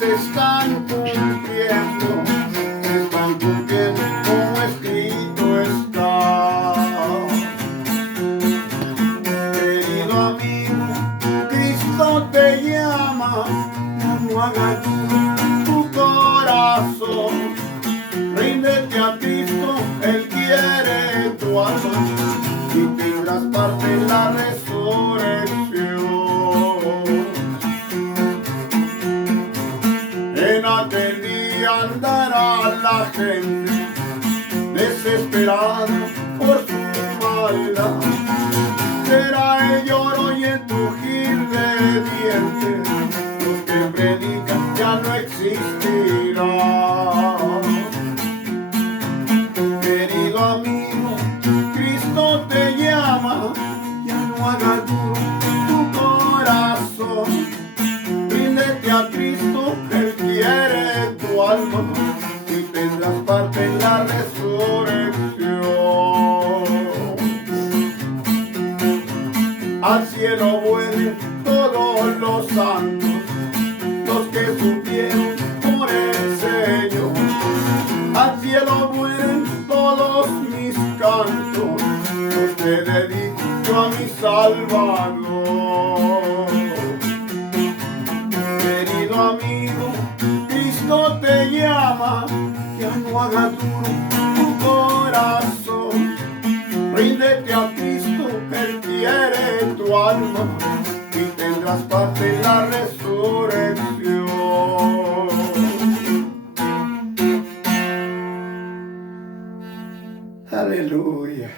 se están cumpliendo como escrito está. Querido amigo, Cristo te llama, no hagas tu corazón, ríndete a Cristo, Él quiere tu alma y tendrás parte en la resurrección. En aquel día andará la gente desesperada por su maldad. Será el lloro y el crujir de dientes, los que predican ya no existirán. Querido amigo, Cristo te llama, ya no hagas duro tu corazón, ríndete a Cristo, Él quiere tu alma y tendrás parte en la resurrección. Al cielo vuelven todos los santos, los que supieron por el Señor. Al cielo vuelven todos mis cantos, los que dedico a mi Salvador. Querido amigo, Cristo te llama, ya no hagas duro tu corazón, ríndete a Cristo, Él quiere tu alma y tendrás parte en la resurrección. Aleluya.